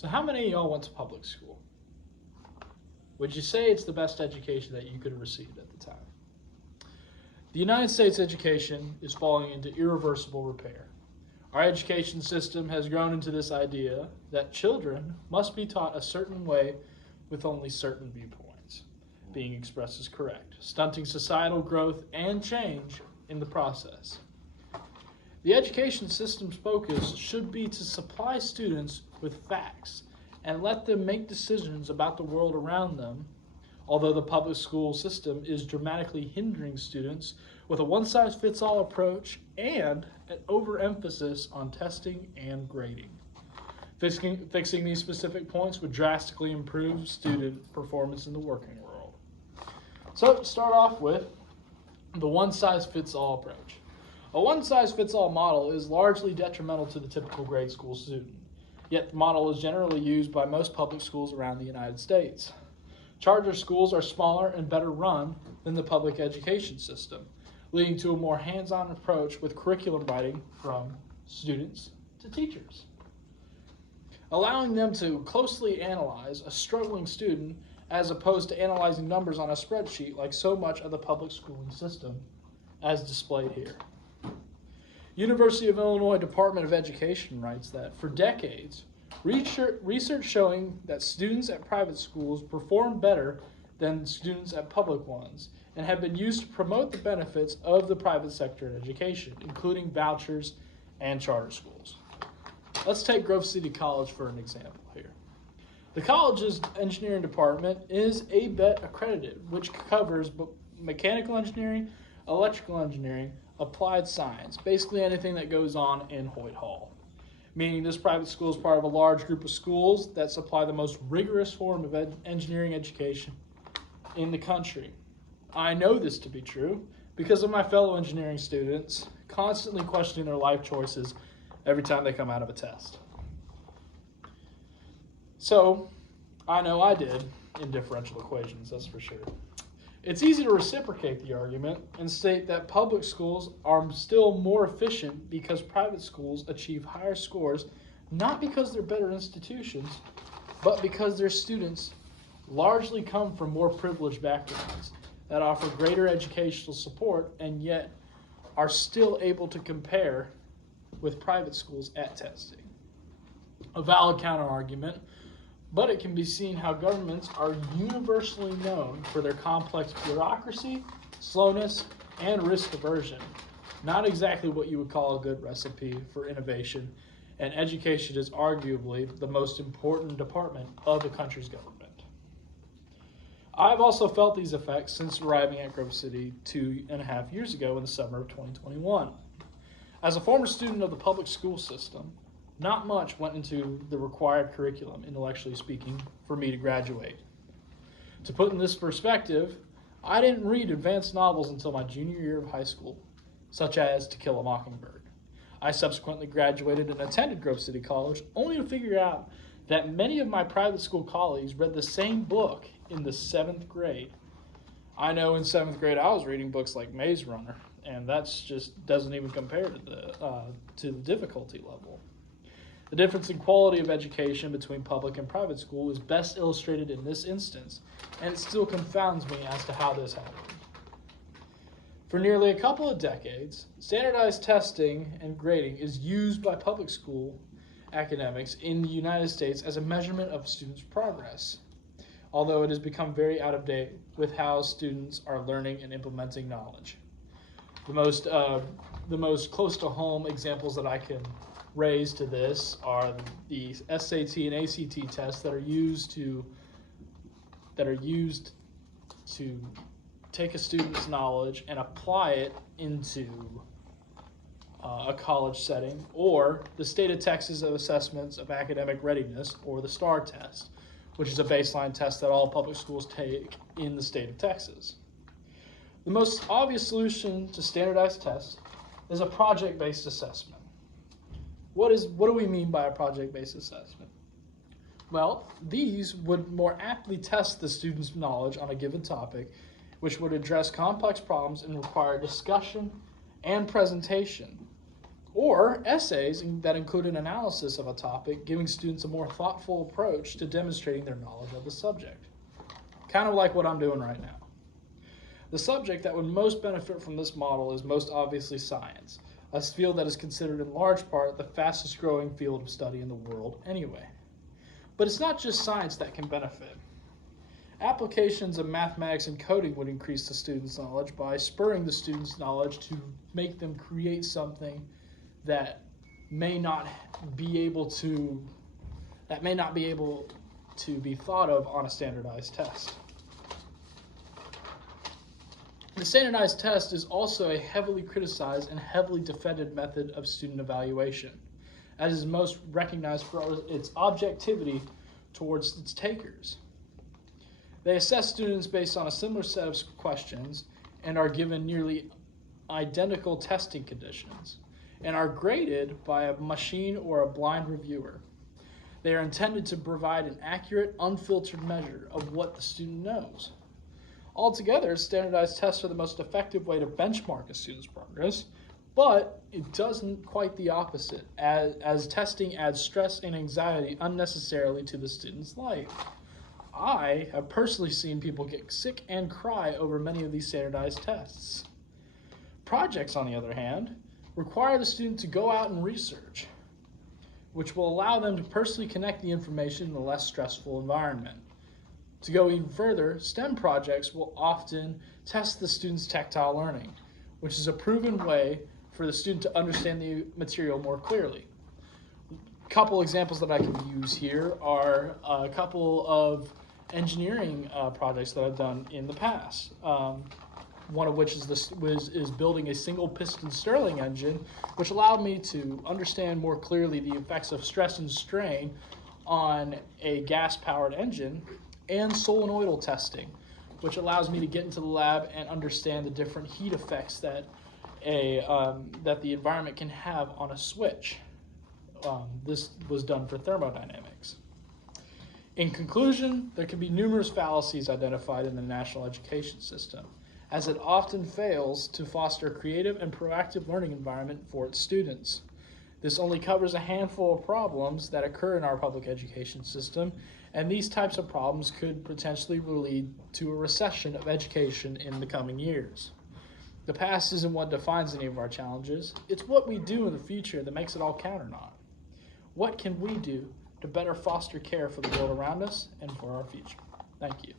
So how many of y'all went to public school? Would you say it's the best education that you could have received at the time? The United States education is falling into irreversible repair. Our education system has grown into this idea that children must be taught a certain way with only certain viewpoints being expressed as correct, stunting societal growth and change in the process. The education system's focus should be to supply students with facts and let them make decisions about the world around them, although the public school system is dramatically hindering students with a one-size-fits-all approach and an overemphasis on testing and grading. Fixing these specific points would drastically improve student performance in the working world. So to start off with, the one-size-fits-all approach. A one-size-fits-all model is largely detrimental to the typical grade school student, yet the model is generally used by most public schools around the United States. Charter schools are smaller and better run than the public education system, leading to a more hands-on approach with curriculum writing from students to teachers, allowing them to closely analyze a struggling student as opposed to analyzing numbers on a spreadsheet like so much of the public schooling system as displayed here. University of Illinois Department of Education writes that for decades, research showing that students at private schools perform better than students at public ones and have been used to promote the benefits of the private sector in education, including vouchers and charter schools. Let's take Grove City College for an example here. The college's engineering department is ABET accredited, which covers mechanical engineering, electrical engineering, applied science, basically anything that goes on in Hoyt Hall. Meaning this private school is part of a large group of schools that supply the most rigorous form of engineering education in the country. I know this to be true because of my fellow engineering students constantly questioning their life choices every time they come out of a test. So, I know I did in differential equations, that's for sure. It's easy to reciprocate the argument and state that public schools are still more efficient because private schools achieve higher scores, not because they're better institutions, but because their students largely come from more privileged backgrounds that offer greater educational support and yet are still able to compare with private schools at testing. A valid counterargument, but it can be seen how governments are universally known for their complex bureaucracy, slowness, and risk aversion. Not exactly what you would call a good recipe for innovation, and education is arguably the most important department of the country's government. I've also felt these effects since arriving at Grove City 2.5 years ago in the summer of 2021. As a former student of the public school system, not much went into the required curriculum, intellectually speaking, for me to graduate. To put in this perspective, I didn't read advanced novels until my junior year of high school, such as To Kill a Mockingbird. I subsequently graduated and attended Grove City College, only to figure out that many of my private school colleagues read the same book in the 7th grade. I know in 7th grade I was reading books like Maze Runner, and that's just doesn't even compare to the difficulty level. The difference in quality of education between public and private school is best illustrated in this instance, and it still confounds me as to how this happened. For nearly a couple of decades, standardized testing and grading is used by public school academics in the United States as a measurement of students' progress, although it has become very out of date with how students are learning and implementing knowledge. The most close to home examples that I can raise to this are the SAT and ACT tests that are used to take a student's knowledge and apply it into a college setting, or the state of Texas assessments of academic readiness, or the STAR test, which is a baseline test that all public schools take in the state of Texas. The most obvious solution to standardized tests is a project-based assessment. What do we mean by a project-based assessment? Well, these would more aptly test the student's knowledge on a given topic, which would address complex problems and require discussion and presentation. or essays that include an analysis of a topic, giving students a more thoughtful approach to demonstrating their knowledge of the subject. Kind of like what I'm doing right now. The subject that would most benefit from this model is most obviously science, a field that is considered in large part the fastest growing field of study in the world anyway. But it's not just science that can benefit. Applications of mathematics and coding would increase the students' knowledge by spurring the students' knowledge to make them create something that may not be able to be thought of on a standardized test. The standardized test is also a heavily criticized and heavily defended method of student evaluation, as is most recognized for its objectivity towards its takers. They assess students based on a similar set of questions and are given nearly identical testing conditions and are graded by a machine or a blind reviewer. They are intended to provide an accurate, unfiltered measure of what the student knows. Altogether, standardized tests are the most effective way to benchmark a student's progress, but it doesn't quite the opposite, as testing adds stress and anxiety unnecessarily to the student's life. I have personally seen people get sick and cry over many of these standardized tests. Projects, on the other hand, require the student to go out and research, which will allow them to personally connect the information in a less stressful environment. To go even further, STEM projects will often test the student's tactile learning, which is a proven way for the student to understand the material more clearly. A couple examples that I can use here are a couple of engineering projects that I've done in the past. One of which is building a single piston Stirling engine, which allowed me to understand more clearly the effects of stress and strain on a gas-powered engine, and solenoidal testing, which allows me to get into the lab and understand the different heat effects that the environment can have on a switch. This was done for thermodynamics. In conclusion, there can be numerous fallacies identified in the national education system, as it often fails to foster a creative and proactive learning environment for its students. This only covers a handful of problems that occur in our public education system, and these types of problems could potentially lead to a recession of education in the coming years. The past isn't what defines any of our challenges. It's what we do in the future that makes it all count or not. What can we do to better foster care for the world around us and for our future? Thank you.